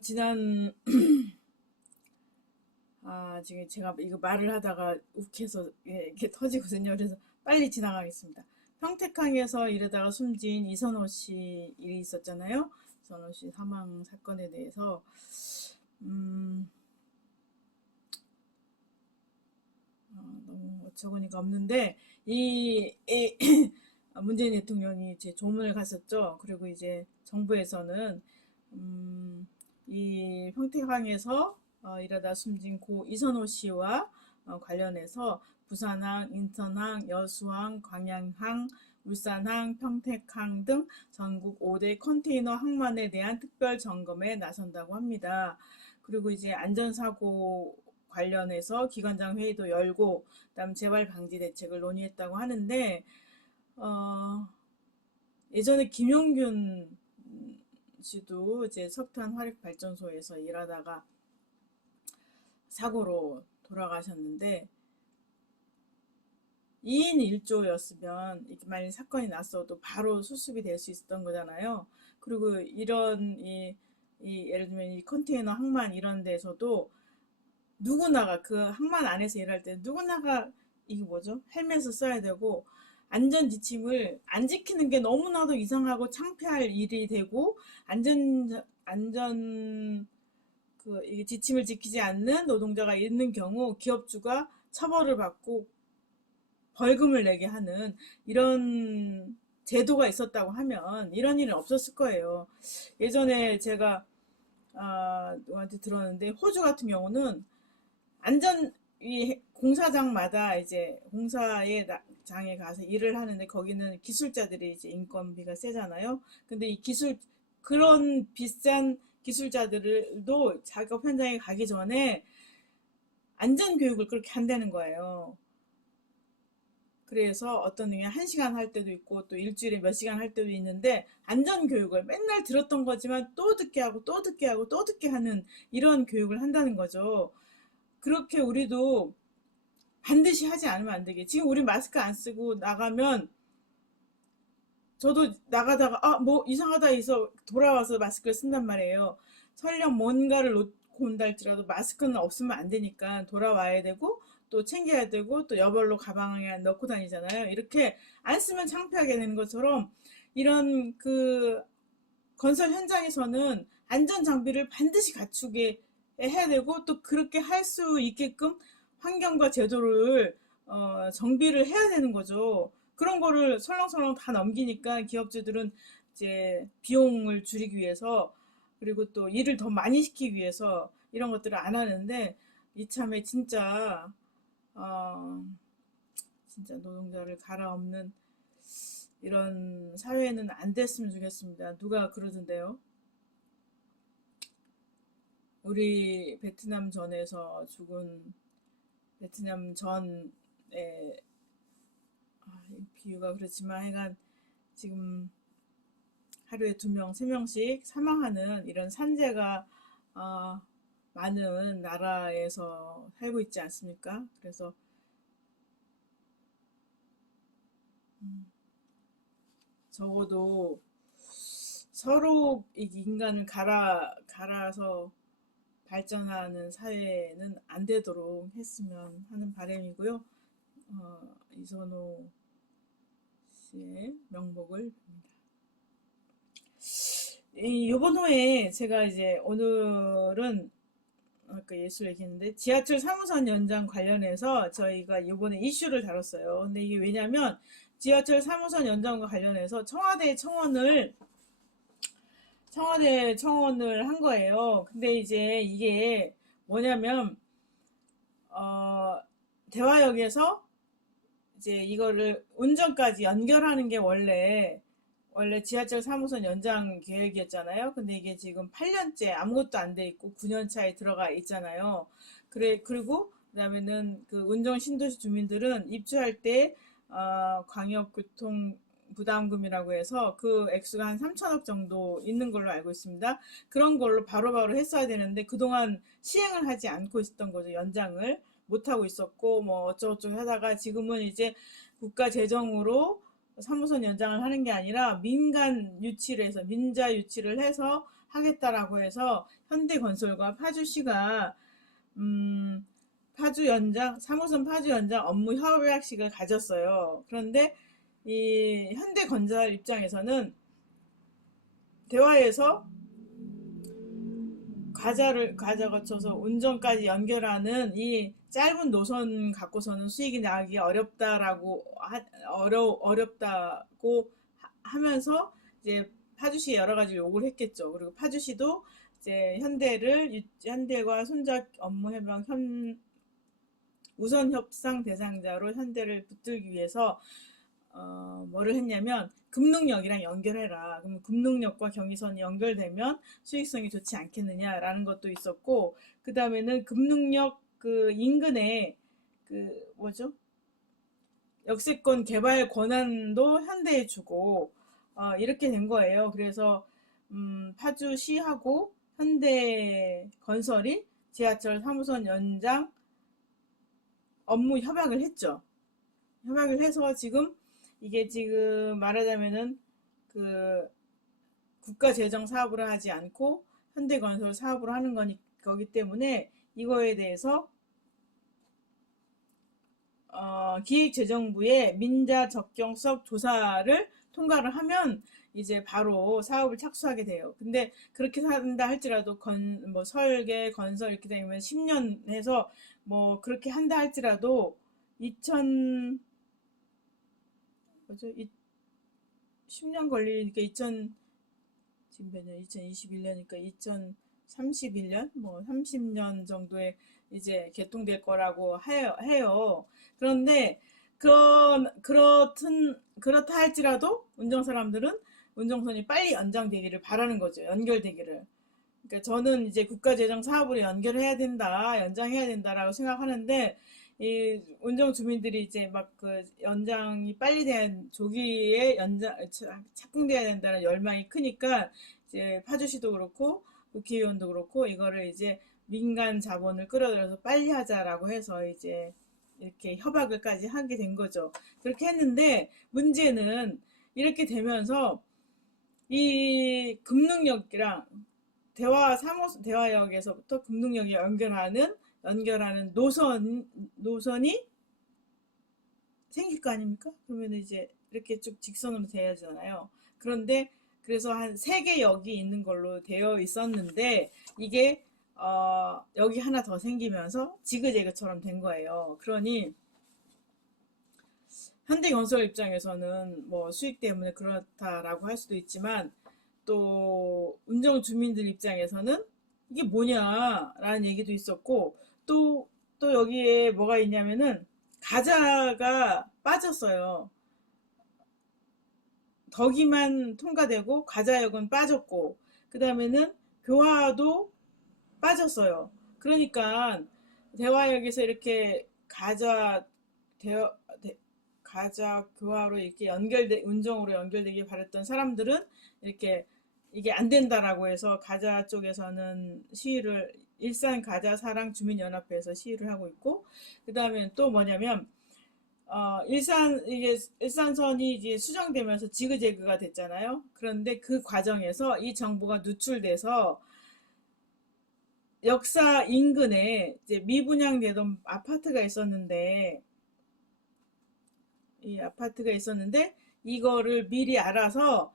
지난, 지금 제가 이거 말을 하다가 욱해서 이렇게 터지거든요. 그래서 빨리 지나가겠습니다. 평택항에서 일하다가 숨진 이선호 씨 일이 있었잖아요. 이선호 씨 사망 사건에 대해서, 음, 너무 어처구니가 없는데, 문재인 대통령이 제 조문을 갔었죠. 그리고 이제 정부에서는, 음, 이 평택항에서 일하다 숨진 고 이선호 씨와 관련해서 부산항, 인천항, 여수항, 광양항, 울산항, 평택항 등 전국 5대 컨테이너 항만에 대한 특별 점검에 나선다고 합니다. 그리고 이제 안전사고 관련해서 기관장 회의도 열고 그다음 재발 방지 대책을 논의했다고 하는데 어, 예전에 김용균 씨도 이제 석탄 화력 발전소에서 일하다가 사고로 돌아가셨는데 2인 1조였으면 이렇게 만약 사건이 났어도 바로 수습이 될 수 있었던 거잖아요. 그리고 이런 예를 들면 이 컨테이너 항만 이런 데서도 누구나가 그 항만 안에서 일할 때 누구나가 이게 뭐죠? 헬멧을 써야 되고 안전 지침을 안 지키는 게 너무나도 이상하고 창피할 일이 되고 안전 이게 지침을 지키지 않는 노동자가 있는 경우 기업주가 처벌을 받고 벌금을 내게 하는 이런 제도가 있었다고 하면 이런 일은 없었을 거예요. 예전에 제가 누구한테 들었는데 호주 같은 경우는 안전 이 공사장마다 이제 공사의 장에 가서 일을 하는데 거기는 기술자들이 이제 인건비가 세잖아요. 근데 이 그런 비싼 기술자들도 작업 현장에 가기 전에 안전 교육을 그렇게 한다는 거예요. 그래서 어떤 경우에 1시간 할 때도 있고 또 일주일에 몇 시간 할 때도 있는데 안전 교육을 맨날 들었던 거지만 또 듣게 하고 또 듣게 하고 또 듣게 하는 이런 교육을 한다는 거죠. 그렇게 우리도 반드시 하지 않으면 안 되게. 지금 우리 마스크 안 쓰고 나가면 저도 나가다가 뭐 이상하다 해서 돌아와서 마스크를 쓴단 말이에요. 설령 뭔가를 놓고 온다 할지라도 마스크는 없으면 안 되니까 돌아와야 되고 또 챙겨야 되고 또 여벌로 가방에 넣고 다니잖아요. 이렇게 안 쓰면 창피하게 되는 것처럼 이런 그 건설 현장에서는 안전 장비를 반드시 갖추게 해야 되고 또 그렇게 할 수 있게끔 환경과 제도를 정비를 해야 되는 거죠. 그런 거를 설렁설렁 다 넘기니까 기업주들은 이제 비용을 줄이기 위해서 그리고 또 일을 더 많이 시키기 위해서 이런 것들을 안 하는데 이참에 어, 진짜 노동자를 갈아엎는 이런 사회는 안 됐으면 좋겠습니다. 누가 그러던데요? 우리 베트남 전에서 죽은 베트남 전에 비유가 그렇지만 하여간 지금 하루에 2명, 3명씩 사망하는 이런 산재가 어, 많은 나라에서 살고 있지 않습니까? 그래서 적어도 서로 인간을 갈아서 발전하는 사회는 안 되도록 했으면 하는 바람이고요. 이선호 씨의 명복을 빕니다. 이번 호에 제가 이제 오늘은 아까 예술 얘기했는데 지하철 3호선 연장 관련해서 저희가 이번에 이슈를 다뤘어요. 근데 이게 왜냐면 지하철 3호선 연장과 관련해서 청와대 청원을 한 거예요. 근데 이제 이게 뭐냐면 어, 대화역에서 이제 이거를 운전까지 연결하는 게 원래 지하철 3호선 연장 계획이었잖아요. 근데 이게 지금 8년째 아무것도 안 돼 있고 9년 차에 들어가 있잖아요. 그리고 그다음에는 그 운정 신도시 주민들은 입주할 때 광역교통 부담금이라고 해서 그 액수가 한 3천억 정도 있는 걸로 알고 있습니다. 그런 걸로 바로바로 했어야 되는데 그동안 시행을 하지 않고 있었던 거죠. 연장을 못하고 있었고 뭐 어쩌고저쩌고 하다가 지금은 이제 국가 재정으로 3호선 연장을 하는 게 아니라 민자 유치를 해서 하겠다라고 해서 현대건설과 파주시가 파주 연장 3호선 파주 연장 업무 협약식을 가졌어요. 그런데 이 현대건설 입장에서는 대화에서 과자 거쳐서 운전까지 연결하는 이 짧은 노선 갖고서는 수익이 나기 어렵다고 하면서 이제 파주시에 여러 가지 요구를 했겠죠. 그리고 파주시도 이제 현대과 손잡 업무 협약 우선 협상 대상자로 현대를 붙들기 위해서 뭐를 했냐면 금능역이랑 연결해라. 그럼 금능역과 경의선이 연결되면 수익성이 좋지 않겠느냐라는 것도 있었고, 그 다음에는 금능역 그 인근에 그 뭐죠? 역세권 개발 권한도 현대에 주고 이렇게 된 거예요. 그래서 파주시하고 현대건설이 지하철 3호선 연장 업무 협약을 했죠. 협약을 해서 이게 지금 말하자면은 그 국가 재정 사업으로 하지 않고 현대건설 사업으로 하는 거기 때문에 이거에 대해서 기획재정부의 민자 적정성 조사를 통과를 하면 이제 바로 사업을 착수하게 돼요. 근데 그렇게 한다 할지라도 뭐 설계, 건설 이렇게 되면 10년 해서 뭐 그렇게 한다 할지라도 10년 걸리니까 지금 몇 년? 2021년이니까 2031년? 뭐 30년 정도에 이제 개통될 거라고 해요. 그런데 그렇다 할지라도 운정 사람들은 운정선이 빨리 연장되기를 바라는 거죠. 연결되기를. 그러니까 저는 이제 국가재정 사업으로 연결해야 된다, 연장해야 된다라고 생각하는데, 이 운정 주민들이 이제 막 그 연장이 빨리 된 조기에 착공돼야 된다는 열망이 크니까 이제 파주시도 그렇고 국회의원도 그렇고 이거를 이제 민간 자본을 끌어들여서 빨리 하자라고 해서 이제 이렇게 협약을까지 하게 된 거죠. 그렇게 했는데 문제는 이렇게 되면서 이 금능역이랑 대화역에서부터 금능역에 연결하는 노선이 생길 거 아닙니까? 그러면 이제 이렇게 쭉 직선으로 돼야 하잖아요. 그런데 그래서 한 3개 역이 있는 걸로 되어 있었는데 이게 여기 하나 더 생기면서 지그재그처럼 된 거예요. 그러니 현대건설 입장에서는 뭐 수익 때문에 그렇다라고 할 수도 있지만 또 운정 주민들 입장에서는 이게 뭐냐라는 얘기도 있었고 또 여기에 뭐가 있냐면은 가자가 빠졌어요. 덕이만 통과되고 과자역은 빠졌고 그 다음에는 교화도 빠졌어요. 그러니까 대화역에서 이렇게 가자 교화로 이렇게 운정으로 연결되길 바랬던 사람들은 이렇게 이게 안 된다라고 해서 가자 쪽에서는 일산 가자 사랑 주민연합회에서 시위를 하고 있고, 그 다음에 또 뭐냐면 일산선이 이제 수정되면서 지그재그가 됐잖아요. 그런데 그 과정에서 이 정보가 누출돼서 역사 인근에 이제 미분양되던 아파트가 있었는데 이거를 미리 알아서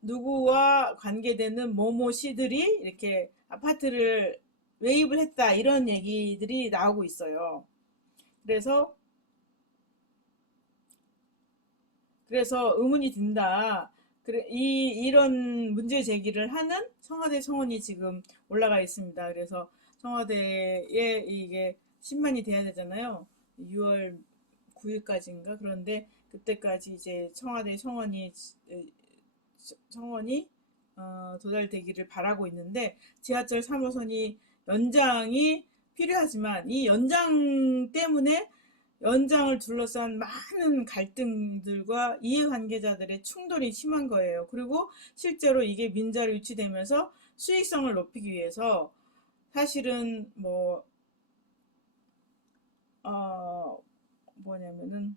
누구와 관계되는 모모 씨들이 이렇게 아파트를 매입을 했다 이런 얘기들이 나오고 있어요. 그래서 의문이 든다. 이런 문제 제기를 하는 청와대 청원이 지금 올라가 있습니다. 그래서 청와대에 이게 10만이 돼야 되잖아요. 6월 9일까지인가? 그런데 그때까지 이제 청와대 청원이 도달되기를 바라고 있는데 지하철 3호선이 연장이 필요하지만 이 연장 때문에 연장을 둘러싼 많은 갈등들과 이해관계자들의 충돌이 심한 거예요. 그리고 실제로 이게 민자로 유치되면서 수익성을 높이기 위해서 사실은 뭐냐면은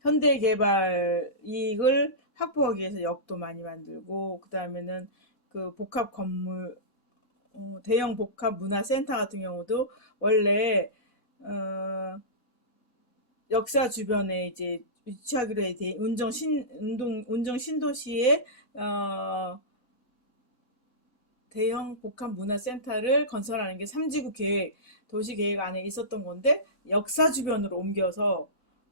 현대개발 이익을 확보하기 위해서 역도 많이 만들고, 그 다음에는 그 복합 건물, 대형 복합 문화센터 같은 경우도 원래 역사 주변에 이제 위치하기로 돼 운정 신도시에 대형 복합 문화센터를 건설하는 게 3지구 계획, 도시 계획 안에 있었던 건데 역사 주변으로 옮겨서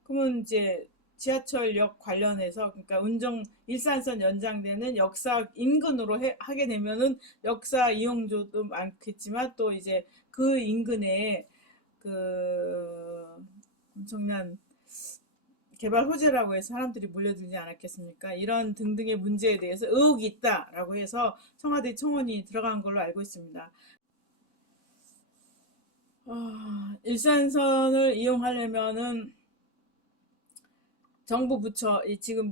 그러면 이제 지하철역 관련해서 그러니까 일산선 연장되는 역사 인근으로 하게 되면은 역사 이용료도 많겠지만 또 이제 그 인근에 그 엄청난 개발 호재라고 해서 사람들이 몰려들지 않았겠습니까? 이런 등등의 문제에 대해서 의혹이 있다라고 해서 청와대 청원이 들어간 걸로 알고 있습니다. 일산선을 이용하려면은 정부 부처 지금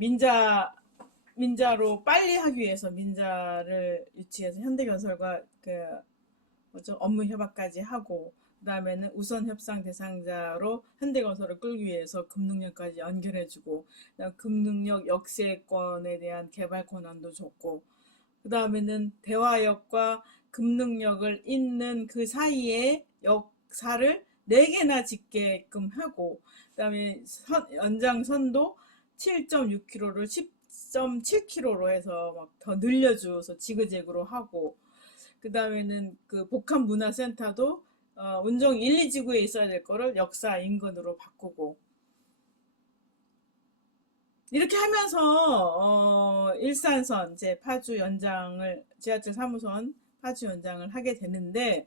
민자로 빨리 하기 위해서 민자를 유치해서 현대건설과 그 뭐죠 업무 협약까지 하고 그다음에는 우선 협상 대상자로 현대건설을 끌기 위해서 금능력까지 연결해주고 금능력 역세권에 대한 개발 권한도 줬고 그다음에는 대화역과 금능력을 잇는 그 사이에 역사를 4개나 짓게끔 하고 그다음에 연장선도 7.6km를 10.7km로 해서 막 더 늘려줘서 지그재그로 하고 그 다음에는 그 복합문화센터도 운정 1, 2지구에 있어야 될 거를 역사 인근으로 바꾸고 이렇게 하면서 일산선 제 파주 연장을 지하철 3호선 파주 연장을 하게 되는데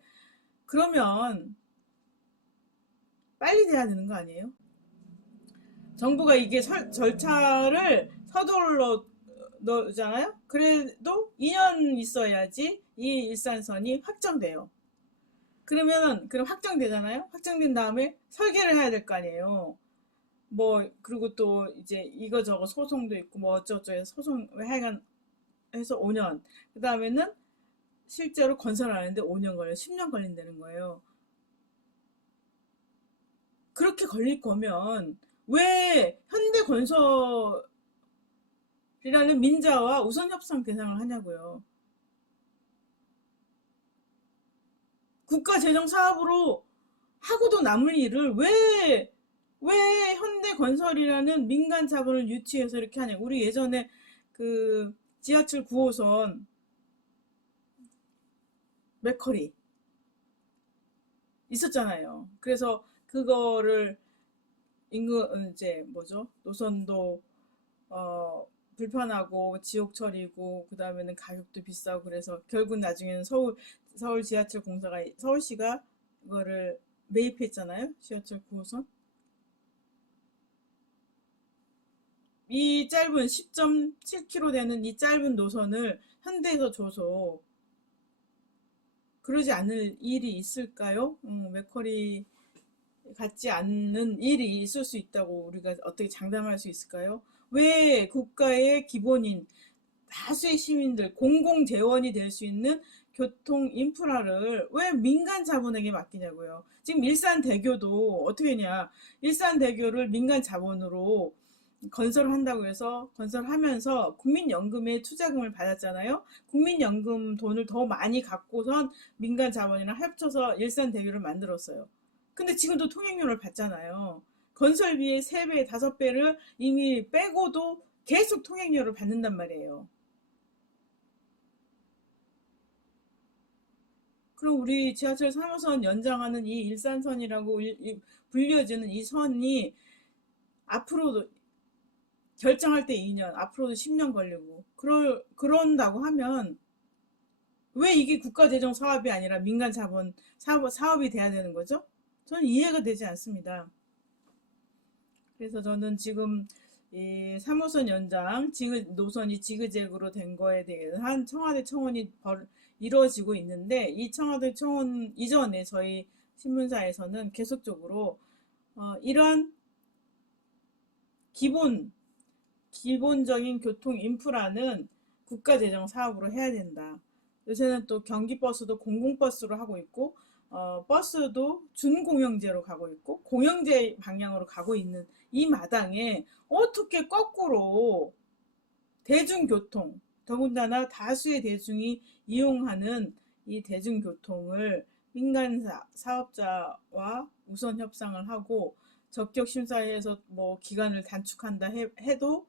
그러면 빨리 돼야 되는 거 아니에요? 정부가 이게 절차를 서둘러 넣잖아요. 그래도 2년 있어야지 이 일산선이 확정돼요. 그러면 그럼 확정되잖아요. 확정된 다음에 설계를 해야 될 거 아니에요. 뭐 그리고 또 이제 이거저거 소송도 있고 뭐 어쩌고저쩌고 소송 하여간 해서 5년. 그 다음에는 실제로 건설하는데 5년 걸려 10년 걸린다는 거예요. 그렇게 걸릴 거면 왜 현대건설이라는 민자와 우선협상 대상을 하냐고요. 국가재정사업으로 하고도 남을 일을 왜 현대건설이라는 민간 자본을 유치해서 이렇게 하냐. 우리 예전에 그 지하철 9호선 맥커리 있었잖아요. 그래서 그거를 이제 뭐죠? 노선도 불편하고 지옥철이고 그 다음에는 가격도 비싸고 그래서 결국 나중에는 서울 지하철 공사가 서울시가 이거를 매입했잖아요. 지하철 9호선. 이 짧은 10.7km 되는 이 짧은 노선을 현대에서 줘서 그러지 않을 일이 있을까요? 맥커리 같지 않는 일이 있을 수 있다고 우리가 어떻게 장담할 수 있을까요? 왜 국가의 기본인 다수의 시민들 공공재원이 될 수 있는 교통 인프라를 왜 민간 자본에게 맡기냐고요. 지금 일산대교도 어떻게 했냐. 일산대교를 민간 자본으로 건설을 한다고 해서 건설하면서 국민연금에 투자금을 받았잖아요. 국민연금 돈을 더 많이 갖고선 민간 자본이랑 합쳐서 일산대교를 만들었어요. 근데 지금도 통행료를 받잖아요. 건설비의 3배, 5배를 이미 빼고도 계속 통행료를 받는단 말이에요. 그럼 우리 지하철 3호선 연장하는 이 일산선이라고 불려지는 이 선이 앞으로도 결정할 때 2년, 앞으로도 10년 걸리고 그런다고 하면 왜 이게 국가재정 사업이 아니라 민간 자본 사업이 돼야 되는 거죠? 저는 이해가 되지 않습니다. 그래서 저는 지금 이 3호선 연장 노선이 지그재그로 된 거에 대한 청와대 청원이 이루어지고 있는데 이 청와대 청원 이전에 저희 신문사에서는 계속적으로 이런 기본적인 교통 인프라는 국가재정 사업으로 해야 된다. 요새는 또 경기버스도 공공버스로 하고 있고 버스도 준공영제로 가고 있고 공영제 방향으로 가고 있는 이 마당에 어떻게 거꾸로 대중교통, 더군다나 다수의 대중이 이용하는 이 대중교통을 민간 사업자와 우선 협상을 하고 적격 심사에서 뭐 기간을 단축한다 해도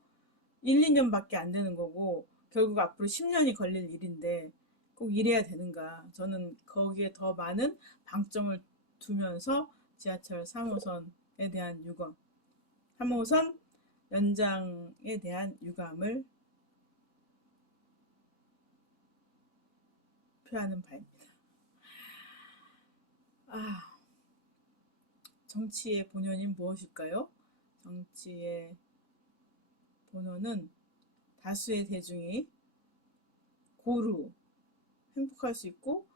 1, 2년밖에 안 되는 거고 결국 앞으로 10년이 걸릴 일인데 꼭 이래야 되는가? 저는 거기에 더 많은 방점을 두면서 지하철 3호선에 대한 유감, 3호선 연장에 대한 유감을 표하는 바입니다. 아, 정치의 본연이 무엇일까요? 정치의 본원은 다수의 대중이 고루 행복할 수 있고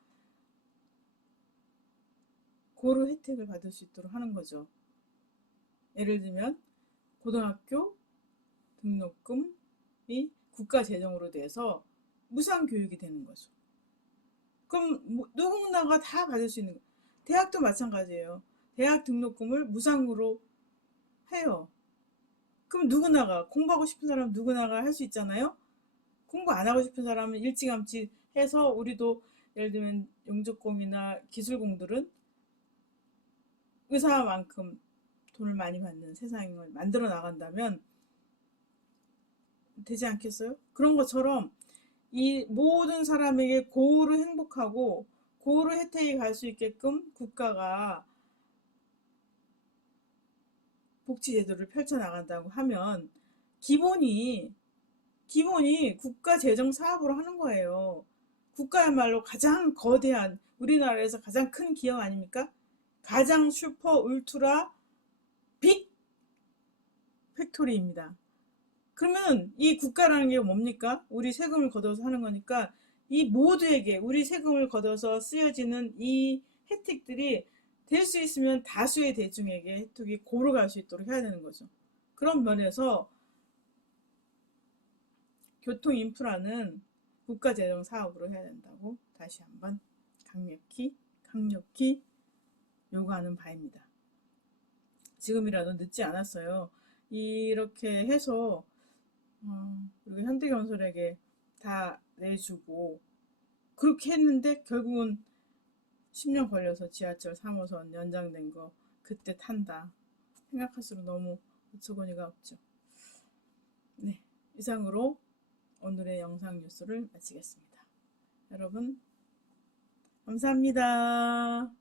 고루 혜택을 받을 수 있도록 하는 거죠. 예를 들면 고등학교 등록금이 국가 재정으로 돼서 무상 교육이 되는 거죠. 그럼 누구나가 다 받을 수 있는 거. 대학도 마찬가지예요. 대학 등록금을 무상으로 해요. 그럼 누구나가 공부하고 싶은 사람 누구나가 할 수 있잖아요. 공부 안 하고 싶은 사람은 일찌감치 해서 우리도 예를 들면 영주공이나 기술공들은 의사만큼 돈을 많이 받는 세상을 만들어 나간다면 되지 않겠어요? 그런 것처럼 이 모든 사람에게 고루 행복하고 고루 혜택이 갈 수 있게끔 국가가 복지 제도를 펼쳐 나간다고 하면 기본이 국가 재정 사업으로 하는 거예요. 국가야말로 가장 거대한 우리나라에서 가장 큰 기업 아닙니까? 가장 슈퍼 울트라 빅 팩토리입니다. 그러면 이 국가라는 게 뭡니까? 우리 세금을 걷어서 하는 거니까 이 모두에게 우리 세금을 걷어서 쓰여지는 이 혜택들이 될 수 있으면 다수의 대중에게 혜택이 고루 갈 수 있도록 해야 되는 거죠. 그런 면에서 교통 인프라는 국가 재정 사업으로 해야 된다고 다시 한번 강력히 요구하는 바입니다. 지금이라도 늦지 않았어요. 이렇게 해서 우리 현대건설에게 다 내주고 그렇게 했는데 결국은 10년 걸려서 지하철 3호선 연장된 거 그때 탄다. 생각할수록 너무 어처구니가 없죠. 네, 이상으로 오늘의 영상 뉴스를 마치겠습니다. 여러분 감사합니다.